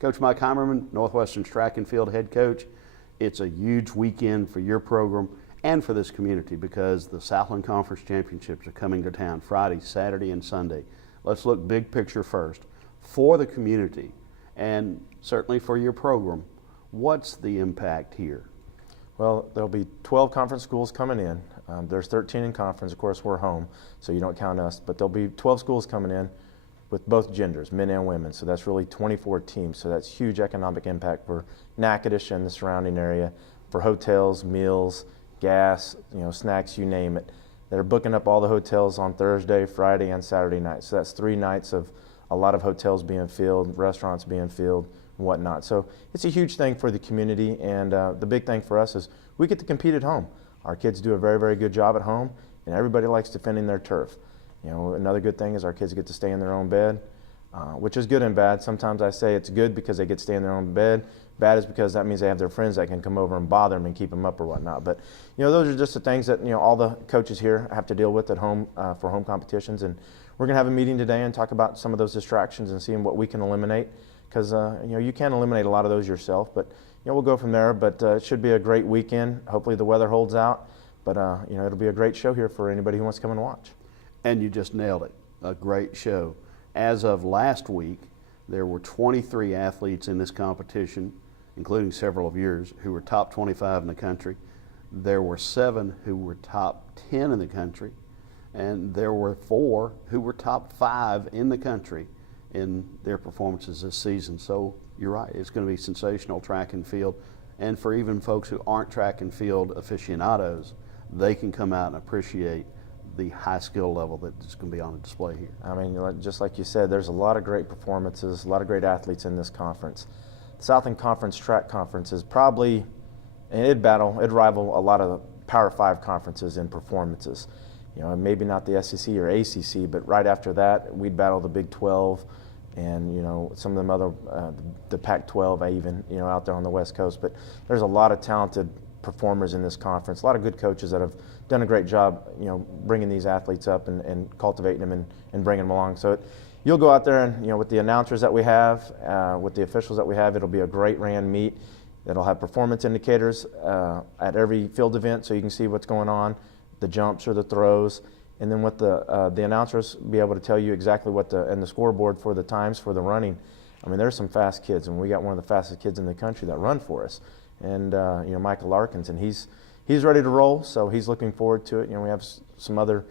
Coach Mike Heimerman, Northwestern's track and field head coach. It's a huge weekend for your program and for this community because the Southland Conference Championships are coming to town Friday, Saturday, and Sunday. Let's look big picture first. For the community and certainly for your program, what's the impact here? Well, there'll be 12 conference schools coming in. There's 13 in conference. Of course, we're home, so you don't count us. But there'll be 12 schools coming in with both genders, men and women. So that's really 24 teams. So that's huge economic impact for Natchitoches and the surrounding area, for hotels, meals, gas, snacks, you name it. They're booking up all the hotels on Thursday, Friday, and Saturday night. So that's 3 nights of a lot of hotels being filled, restaurants being filled, and whatnot. So it's a huge thing for the community, and the big thing for us is we get to compete at home. Our kids do a very, very good job at home, and everybody likes defending their turf. Another good thing is our kids get to stay in their own bed, which is good and bad. Sometimes I say it's good because they get to stay in their own bed. Bad is because that means they have their friends that can come over and bother them and keep them up or whatnot. But those are just the things that all the coaches here have to deal with at home for home competitions. And we're going to have a meeting today and talk about some of those distractions and seeing what we can eliminate, because you can eliminate a lot of those yourself. But we'll go from there. But it should be a great weekend. Hopefully the weather holds out. But it'll be a great show here for anybody who wants to come and watch. And you just nailed it. A great show. As of last week, there were 23 athletes in this competition, including several of yours, who were top 25 in the country. There were 7 who were top 10 in the country, and there were 4 who were top 5 in the country in their performances this season. So you're right, it's going to be sensational track and field. And for even folks who aren't track and field aficionados, they can come out and appreciate the high skill level that's going to be on display here. I mean, just like you said, there's a lot of great performances, a lot of great athletes in this conference. The Southland Conference Track Conference is probably, and it'd rival a lot of Power 5 conferences in performances. Maybe not the SEC or ACC, but right after that, we'd battle the Big 12 and, some of them other, the Pac-12 even, out there on the West Coast. But there's a lot of talented performers in this conference, a lot of good coaches that have done a great job, bringing these athletes up and cultivating them and bringing them along. So you'll go out there and, with the announcers that we have, with the officials that we have, it'll be a great ran meet. It'll have performance indicators at every field event so you can see what's going on, the jumps or the throws, and then with the announcers be able to tell you exactly what and the scoreboard for the times for the running. I mean, there's some fast kids, and we got one of the fastest kids in the country that run for us. And Michael Larkins, and he's ready to roll, so he's looking forward to it. We have some other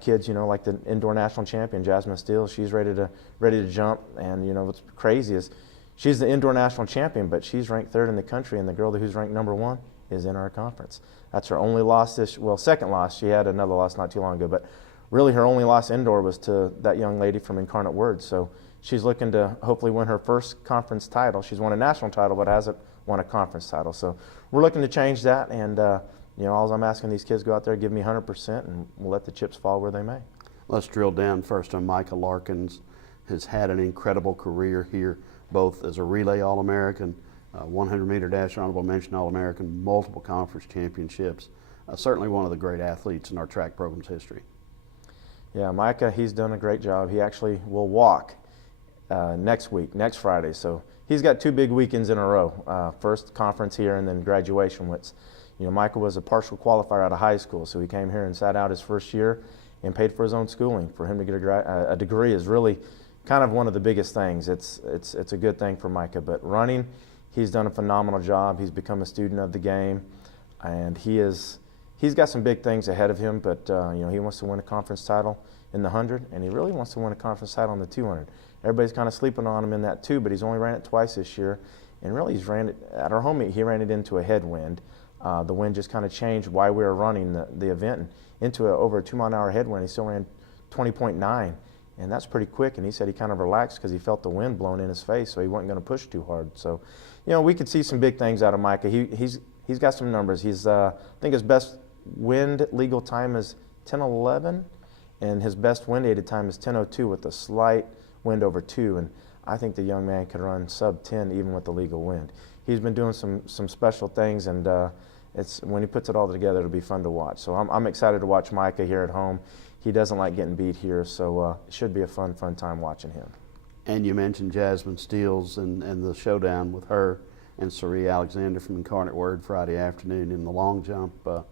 kids, like the indoor national champion Jasmine Steele. She's ready to jump, and what's crazy is she's the indoor national champion, but she's ranked 3rd in the country, and the girl who's ranked number 1 is in our conference. That's her only loss second loss. She had another loss not too long ago, but really her only loss indoor was to that young lady from Incarnate Word. So she's looking to hopefully win her first conference title. She's won a national title, but hasn't won a conference title. So we're looking to change that, and all I'm asking these kids, go out there, give me 100%, and we'll let the chips fall where they may. Let's drill down first on Micah Larkins. Has had an incredible career here, both as a relay All-American, 100-meter dash honorable mention All-American, multiple conference championships. Certainly one of the great athletes in our track program's history. Yeah, Micah, he's done a great job. He actually will walk next week, Friday. So he's got 2 big weekends in a row. First conference here and then graduation. Michael was a partial qualifier out of high school, so he came here and sat out his first year and paid for his own schooling. For him to get a degree is really kind of one of the biggest things. It's a good thing for Micah. But running, he's done a phenomenal job. He's become a student of the game, and he's got some big things ahead of him. But he wants to win a conference title in the 100, and he really wants to win a conference title in the 200. Everybody's kind of sleeping on him in that too, but he's only ran it twice this year, and really he's ran it at our home meet. He ran it into a headwind. The wind just kind of changed while we were running the event, and into over a 2-mile-an-hour headwind. He still ran 20.9, and that's pretty quick. And he said he kind of relaxed because he felt the wind blowing in his face, so he wasn't going to push too hard. So, we could see some big things out of Micah. He's got some numbers. I think his best wind legal time is 10:11, and his best wind aided time is 10:02 with a slight wind over 2. And I think the young man could run sub 10 even with the legal wind. He's been doing some special things, and when he puts it all together, it'll be fun to watch. So I'm excited to watch Micah here at home. He doesn't like getting beat here, so it should be a fun time watching him. And you mentioned Jasmine Steele and the showdown with her and Cerie Alexander from Incarnate Word Friday afternoon in the long jump. A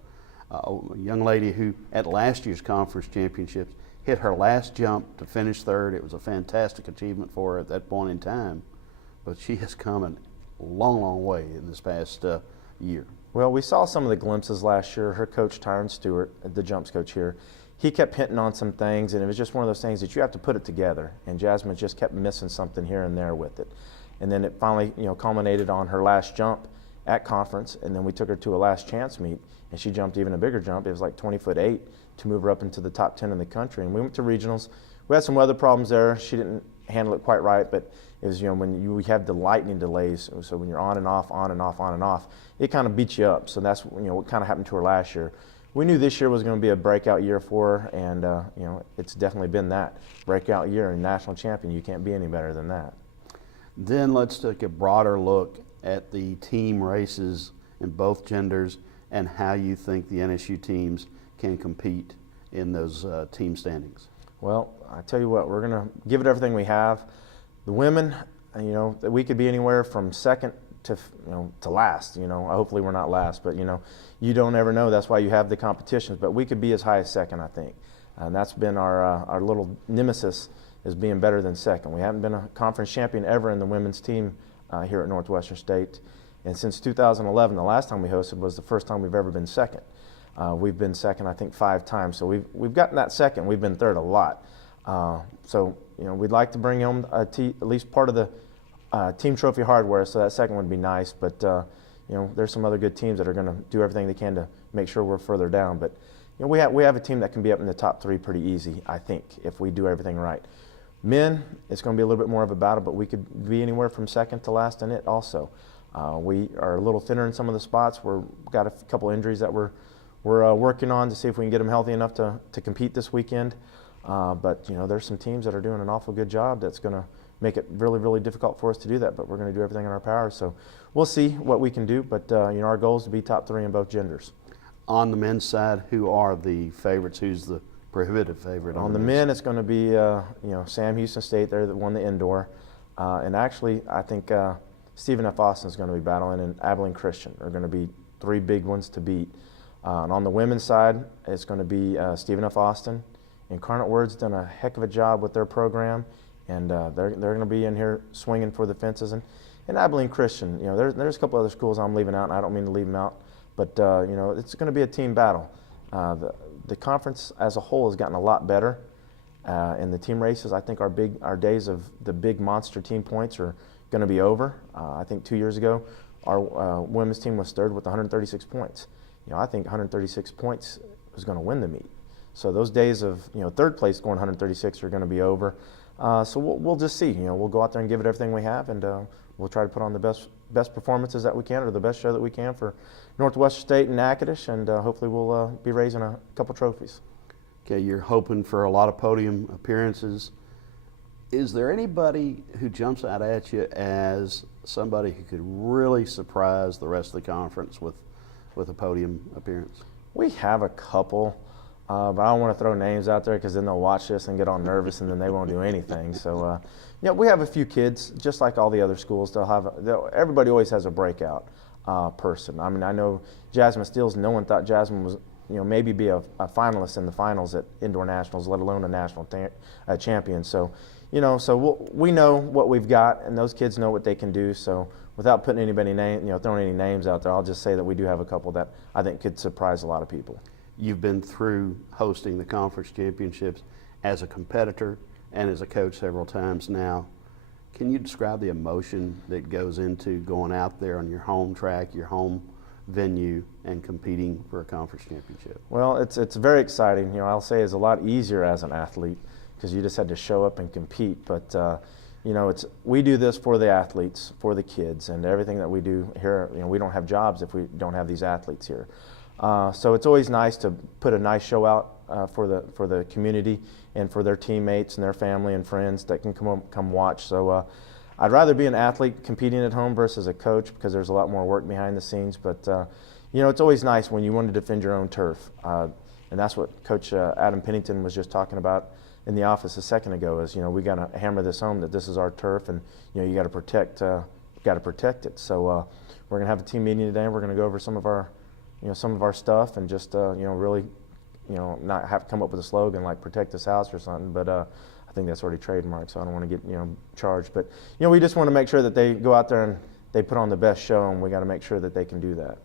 young lady who at last year's conference championships hit her last jump to finish third. It was a fantastic achievement for her at that point in time, but she has come a long, long way in this past year. Well, we saw some of the glimpses last year. Her coach, Tyron Stewart, the jumps coach here, he kept hitting on some things, and it was just one of those things that you have to put it together. And Jasmine just kept missing something here and there with it. And then it finally, culminated on her last jump at conference, and then we took her to a last chance meet, and she jumped even a bigger jump. It was like 20'8" to move her up into the top 10 in the country. And we went to regionals. We had some weather problems there. She didn't handle it quite right, but it was, when you have the lightning delays, so when you're on and off, on and off, on and off, it kind of beats you up. So that's, what kind of happened to her last year. We knew this year was going to be a breakout year for her, and it's definitely been that breakout year and national champion. You can't be any better than that. Then let's take a broader look at the team races in both genders and how you think the NSU teams can compete in those team standings. Well, I tell you what, we're going to give it everything we have. The women, we could be anywhere from second to last. Hopefully we're not last, but you don't ever know. That's why you have the competitions. But we could be as high as second, I think, and that's been our little nemesis, is being better than second. We haven't been a conference champion ever in the women's team here at Northwestern State, and since 2011, the last time we hosted was the first time we've ever been second. We've been second, I think, 5 times, so we've gotten that second. We've been third a lot. So we'd like to bring home at least part of the team trophy hardware, so that second would be nice. But there's some other good teams that are going to do everything they can to make sure we're further down. But we have a team that can be up in the top 3 pretty easy, I think, if we do everything right. Men, it's going to be a little bit more of a battle, but we could be anywhere from second to last in it also. We are a little thinner in some of the spots. We've got a couple injuries that we're working on to see if we can get them healthy enough to compete this weekend. But there's some teams that are doing an awful good job that's going to make it really, really difficult for us to do that, but we're going to do everything in our power. So we'll see what we can do, but our goal is to be top 3 in both genders. On the men's side, who are the favorites? Who's the prohibitive favorite? On the men, it's going to be Sam Houston State. They're the one, the indoor, and actually I think Stephen F. Austin is going to be battling, and Abilene Christian are going to be 3 big ones to beat. And on the women's side, it's going to be Stephen F. Austin. Incarnate Word's done a heck of a job with their program, and they're going to be in here swinging for the fences. And Abilene Christian, there's a couple other schools I'm leaving out, and I don't mean to leave them out, but it's going to be a team battle. The conference as a whole has gotten a lot better. In the team races, I think our days of the big monster team points are going to be over. I think 2 years ago, our women's team was third with 136 points. I think 136 points was going to win the meet. So those days of third place going 136 are going to be over. So we'll just see. We'll go out there and give it everything we have, and we'll try to put on the best performances that we can, or the best show that we can for Northwestern State and Natchitoches, and hopefully we'll be raising a couple trophies. Okay, you're hoping for a lot of podium appearances. Is there anybody who jumps out at you as somebody who could really surprise the rest of the conference with a podium appearance? We have a couple. But I don't want to throw names out there because then they'll watch this and get all nervous and then they won't do anything. So, we have a few kids, just like all the other schools. Everybody always has a breakout person. I mean, I know Jasmine Steele, no one thought Jasmine was, maybe be a finalist in the finals at indoor nationals, let alone a national champion. So, we know what we've got, and those kids know what they can do. So, without putting throwing any names out there, I'll just say that we do have a couple that I think could surprise a lot of people. You've been through hosting the conference championships as a competitor and as a coach several times now. Can you describe the emotion that goes into going out there on your home track, your home venue, and competing for a conference championship? Well, it's very exciting. I'll say it's a lot easier as an athlete because you just had to show up and compete. But we do this for the athletes, for the kids, and everything that we do here. We don't have jobs if we don't have these athletes here. So it's always nice to put a nice show out for the community and for their teammates and their family and friends that can come watch. So I'd rather be an athlete competing at home versus a coach because there's a lot more work behind the scenes. But it's always nice when you want to defend your own turf, and that's what Coach Adam Pennington was just talking about in the office a second ago is, we got to hammer this home that this is our turf, and you got to protect it. So we're going to have a team meeting today. We're going to go over some of our stuff and just really not have to come up with a slogan like "Protect this house" or something. But I think that's already trademarked, so I don't want to get charged. But we just want to make sure that they go out there and they put on the best show, and we got to make sure that they can do that.